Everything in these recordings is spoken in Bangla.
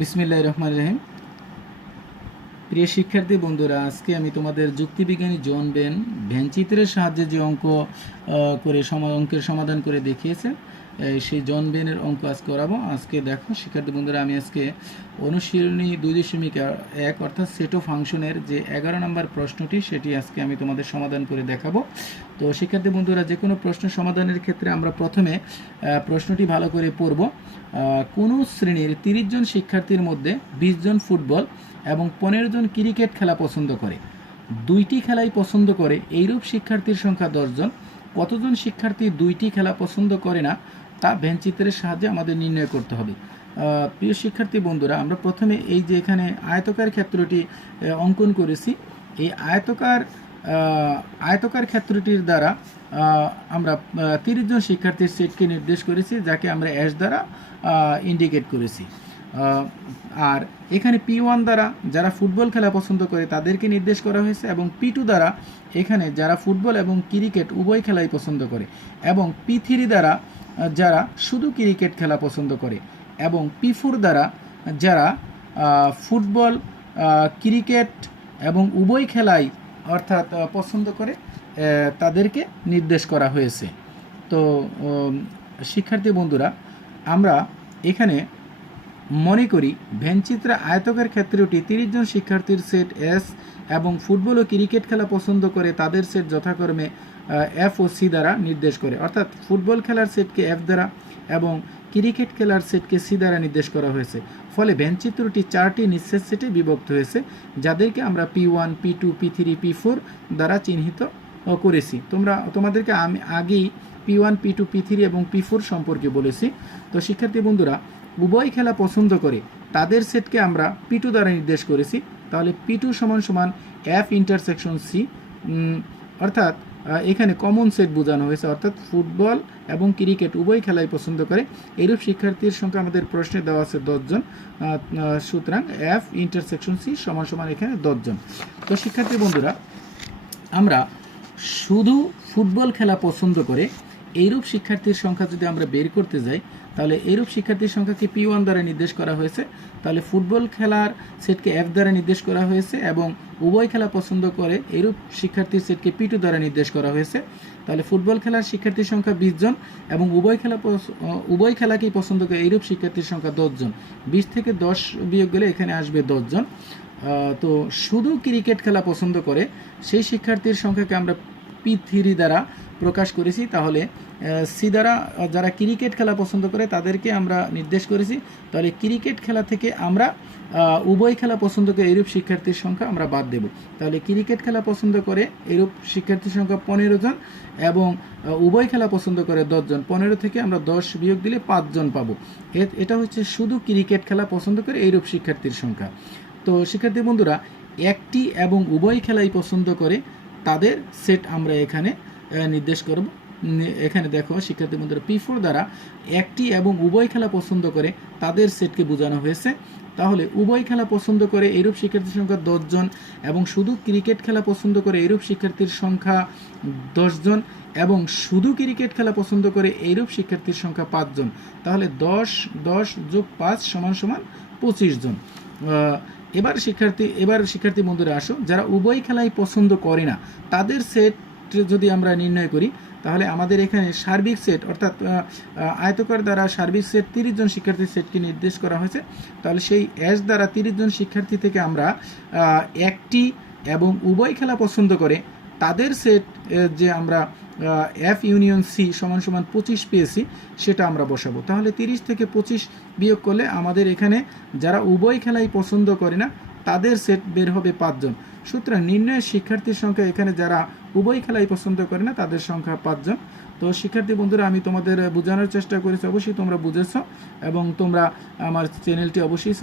বিসমিল্লাহির রহমানির রহিম। প্রিয় শিক্ষার্থী বন্ধুরা, আজকে আমি তোমাদের যুক্তিবিজ্ঞানী জন ভেনচিত্রের সাহায্যে যে অঙ্ক করে অঙ্কের সমাধান করে দেখিয়েছে, সেই জন বেনের অঙ্ক আজ করাবো। আজকে দেখো শিক্ষার্থী বন্ধুরা, আমি আজকে অনুশীলনী 2.1 অর্থাৎ সেট অফ ফাংশনের যে 11 নম্বর প্রশ্নটি, সেটি আজকে আমি তোমাদের সমাধান করে দেখাবো। তো শিক্ষার্থী বন্ধুরা, যে কোনো প্রশ্ন সমাধানের ক্ষেত্রে আমরা প্রথমে প্রশ্নটি ভালো করে পড়ব। কোনো শ্রেণীর 30 জন শিক্ষার্থীর মধ্যে 20 জন ফুটবল এবং 15 জন ক্রিকেট খেলা পছন্দ করে। দুইটি খেলাই পছন্দ করে এইরূপ শিক্ষার্থীর সংখ্যা 10 জন। কতজন শিক্ষার্থী দুইটি খেলা পছন্দ করে না, তা ভেনচিত্রের সাহায্যে আমাদের নির্ণয় করতে হবে। প্রিয় শিক্ষার্থী বন্ধুরা, আমরা প্রথমে এই যে এখানে আয়তকার ক্ষেত্রটি অঙ্কন করেছি, এই আয়তকার ক্ষেত্রটির দ্বারা আমরা 30 জন শিক্ষার্থীর সেটকে নির্দেশ করেছি, যাকে আমরা অ্যাশ দ্বারা ইন্ডিকেট করেছি। আর এখানে P1 দ্বারা যারা ফুটবল খেলা পছন্দ করে তাদেরকে নির্দেশ করা হয়েছে, এবং P2 দ্বারা এখানে যারা ফুটবল এবং ক্রিকেট উভয় খেলাই পছন্দ করে, এবং P3 দ্বারা যারা শুধু ক্রিকেট খেলা পছন্দ করে, এবং P4 দ্বারা যারা ফুটবল, ক্রিকেট এবং উভয় খেলাই অর্থাৎ পছন্দ করে, তাদেরকে নির্দেশ করা হয়েছে। তো শিক্ষার্থী বন্ধুরা, আমরা এখানে মনে করি ভেনচিত্রে আয়তকার ক্ষেত্রটি 30 জন শিক্ষার্থীর সেট এস এবং ফুটবল ও ক্রিকেট খেলা পছন্দ করে তাদের সেট যথাক্রমে এফ ও সি দ্বারা নির্দেশ করে, অর্থাৎ ফুটবল খেলার সেটকে এফ দ্বারা এবং ক্রিকেট খেলার সেটকে সি দ্বারা নির্দেশ করা হয়েছে। ফলে ভেনচিত্রটি 4টি নিঃশেষ সেটে বিভক্ত হয়েছে, যাদেরকে আমরা P1, P2, P3, P4 দ্বারা চিহ্নিত করেছি। তোমাদেরকে আমি আগেই P1, P2, P3 এবং P4 সম্পর্কে বলেছি। তো শিক্ষার্থী বন্ধুরা, উভয় খেলা পছন্দ করে তাদের সেটকে আমরা P2 দ্বারা নির্দেশ করেছি। তাহলে P2 সমান F ইন্টারসেকশন সি, অর্থাৎ এখানে কমন সেট বোঝানো হয়েছে, অর্থাৎ ফুটবল এবং ক্রিকেট উভয় খেলাই পছন্দ করে এরূপ শিক্ষার্থীর সংখ্যা আমাদের প্রশ্নে দেওয়া আছে 10 জন। সুতরাং F ইন্টারসেকশন সি সমান এখানে 10 জন। তো শিক্ষার্থী বন্ধুরা, আমরা শুধু ফুটবল খেলা পছন্দ করে এইরূপ শিক্ষার্থীর সংখ্যা যদি আমরা বের করতে যাই, তাহলে এইরূপ শিক্ষার্থীর সংখ্যাকে P1 দ্বারা নির্দেশ করা হয়েছে। তাহলে ফুটবল খেলার সেটকে F দ্বারা নির্দেশ করা হয়েছে, এবং উভয় খেলা পছন্দ করে এইরূপ শিক্ষার্থীর সেটকে P2 দ্বারা নির্দেশ করা হয়েছে। তাহলে ফুটবল খেলার শিক্ষার্থীর সংখ্যা 20 জন এবং উভয় খেলাকেই পছন্দ করে এইরূপ শিক্ষার্থীর সংখ্যা 10 জন। 20 থেকে 10 বিয়োগ গেলে এখানে আসবে 10 জন। তো শুধু ক্রিকেট খেলা পছন্দ করে সেই শিক্ষার্থীর সংখ্যাকে আমরা P3 দ্বারা প্রকাশ করেছি। তাহলে সি দ্বারা যারা ক্রিকেট খেলা পছন্দ করে তাদেরকে আমরা নির্দেশ করেছি। তাহলে ক্রিকেট খেলা থেকে আমরা উভয় খেলা পছন্দ করে এইরূপ শিক্ষার্থীর সংখ্যা আমরা বাদ দেব। তাহলে ক্রিকেট খেলা পছন্দ করে এইরূপ শিক্ষার্থীর সংখ্যা 15 জন, এবং উভয় খেলা পছন্দ করে 10 জন। 15 থেকে আমরা 10 বিয়োগ দিলে 5 জন পাবো। এটা হচ্ছে শুধু ক্রিকেট খেলা পছন্দ করে এইরূপ শিক্ষার্থীর সংখ্যা। তো শিক্ষার্থী বন্ধুরা, একটি এবং উভয় খেলাই পছন্দ করে তাদের সেট আমরা এখানে নির্দেশ করব। এখানে দেখো শিক্ষার্থী বন্ধুরা, P4 দ্বারা একটি এবং উভয় খেলা পছন্দ করে তাদের সেটকে বোঝানো হয়েছে। তাহলে উভয় খেলা পছন্দ করে এইরূপ শিক্ষার্থীর সংখ্যা 10 জন, এবং শুধু ক্রিকেট খেলা পছন্দ করে এইরূপ শিক্ষার্থীর সংখ্যা 10 জন, এবং শুধু ক্রিকেট খেলা পছন্দ করে এইরূপ শিক্ষার্থীর সংখ্যা 5 জন। তাহলে 10 যোগ 5 সমান 25 জন। এবার শিক্ষার্থী বন্ধুরা আসো, যারা উভয় খেলাই পছন্দ করে না তাদের সেট যদি আমরা নির্ণয় করি, তাহলে আমাদের এখানে সার্বিক সেট অর্থাৎ আয়তকার দ্বারা সার্বিক সেট 30 জন শিক্ষার্থীর সেটকে নির্দেশ করা হয়েছে। তাহলে সেই এস দ্বারা 30 জন শিক্ষার্থী থেকে আমরা একটি এবং উভয় খেলা পছন্দ করে তাদের সেট যে আমরা F ইউনিয়ন সি সমান 25 পেয়েছি, সেটা আমরা বসাবো। তাহলে 30 থেকে 25 বিয়োগ করলে আমাদের এখানে যারা উভয় খেলাই পছন্দ করে না তাদের সেট বের হবে 5 জন। সুতরাং নির্ণয়ের শিক্ষার্থীর সংখ্যা এখানে যারা উভয় খেলাই পছন্দ করে না তাদের সংখ্যা 5 জন। তো শিক্ষার্থী বন্ধুরা, আমি তোমাদের বোঝানোর চেষ্টা করেছি, অবশ্যই তোমরা বুঝেছ, এবং তোমরা আমার চ্যানেলটি অবশ্যই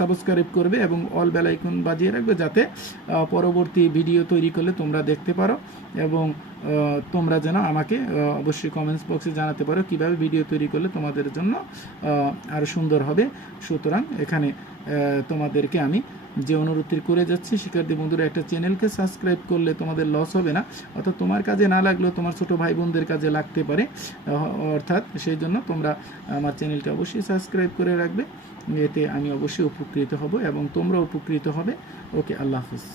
সাবস্ক্রাইব করবে এবং অল বেল আইকন বাজিয়ে রাখবে, যাতে পরবর্তী ভিডিও তৈরি করলে তোমরা দেখতে পারো এবং তোমরা যেন আমাকে অবশ্যই কমেন্টস বক্সে জানাতে পারো কীভাবে ভিডিও তৈরি করলে তোমাদের জন্য আরও সুন্দর হবে। সুতরাং এখানে তোমাদেরকে আমি যে অনুরোধটি করে যাচ্ছি, শিক্ষার্থী বন্ধুরা, একটা চ্যানেলকে সাবস্ক্রাইব করলে তোমাদের লস হবে না, অর্থাৎ তোমার কাজে না লাগলেও তোমার ছোটো ভাই বোনদের কাজে লাগতে পারে। অর্থাৎ সেই জন্য তোমরা আমার চ্যানেলকে অবশ্যই সাবস্ক্রাইব করে রাখবে, এতে আমি অবশ্যই উপকৃত হব এবং তোমরা উপকৃত হবে। ওকে, আল্লাহ হাফিজ।